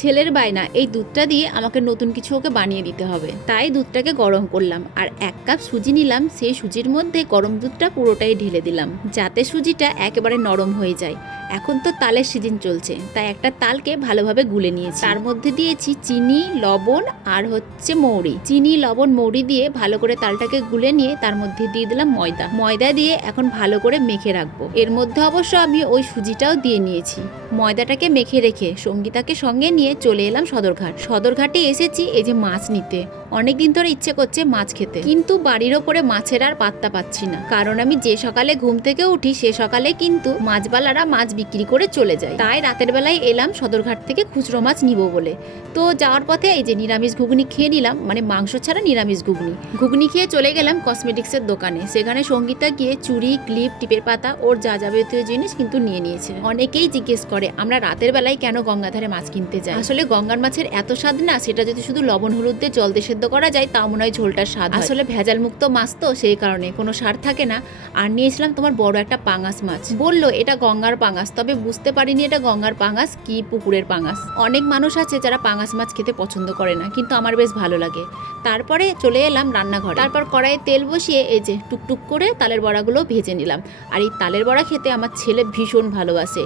ছেলের বায়না এই দুধটা দিয়ে আমাকে নতুন কিছু ওকে বানিয়ে দিতে হবে। তাই দুধটাকে গরম করলাম আর 1 কাপ সুজি নিলাম। সেই সুজির মধ্যে গরম দুধটা পুরোটাই ঢেলে দিলাম যাতে সুজিটা একেবারে নরম হয়ে যায়। এখন তো তালের সিজন চলছে, তাই একটা তালকে ভালোভাবে গুলে নিয়েছি। তার মধ্যে দিয়েছি চিনি, লবণ আর মৌরি। চিনি, লবণ, মৌরি দিয়ে ভালো করে তালটাকে গুলে নিয়ে তার মধ্যে দিয়ে দিলাম ময়দা দিয়ে এখন ভালো করে মেখে রাখবো। এর মধ্যে অবশ্য আমি ওই সুজিটাও দিয়ে নিয়েছি। ময়দাটাকে মেখে রেখে সঙ্গীতাকে সঙ্গে নিয়ে চলে এলাম সদরঘাটে এসেছি এই যে মাছ নিতে। অনেকদিন ধরে ইচ্ছে করছে মাছ খেতে, কিন্তু বাড়ির ওপরে মাছের আর পাত্তা পাচ্ছি না, কারণ আমি যে সকালে ঘুম থেকে উঠি সে সকালে কিন্তু মাছবালারা মাছ বিক্রি করে চলে যায়। তাই রাতের বেলায় এলাম সদরঘাট থেকে খুচরো মাছ নিব বলে। তো যাওয়ার পথে এই যে নিরামিষ ঘুগনি খেয়ে নিলাম, মানে মাংস ছাড়া নিরামিষ ঘুগনি খেয়ে চলে গেলাম কসমেটিক্সের দোকানে। সেখানে সঙ্গীতা গিয়ে চুড়ি, ক্লিপ, টিপের পাতা ওর যা যাবতীয় জিনিস কিন্তু নিয়ে নিয়েছে। অনেকেই জিজ্ঞেস করে আমরা রাতের বেলায় কেন গঙ্গাধারে মাছ কিনতে যাই। আসলে গঙ্গার মাছের এত স্বাদ না, সেটা যদি শুধু লবণ হলুদ দিয়ে জল দিয়ে সেদ্ধ করা যায় তাও মনে হয় ঝোলটার স্বাদ। আসলে ভেজাল মুক্ত মাছ তো, সেই কারণে কোনো সার থাকে না। আর নিয়েছিলাম তোমার বড় একটা পাঙাশ মাছ। বললো এটা গঙ্গার পাঙাশ, তবে বুঝতে পারিনি এটা গঙ্গার পাঙাশ কি পুকুরের পাঙাশ। অনেক মানুষ আছে যারা পাঙাশ মাছ খেতে পছন্দ করে না, কিন্তু আমার বেশ ভালো লাগে। তারপরে চলে এলাম রান্নাঘরে। তারপর কড়াইয়ে তেল বসিয়ে এই যে টুকটুক করে তালের বড়াগুলো ভেজে নিলাম। আর এই তালের বড়া খেতে আমার ছেলে ভীষণ ভালোবাসে।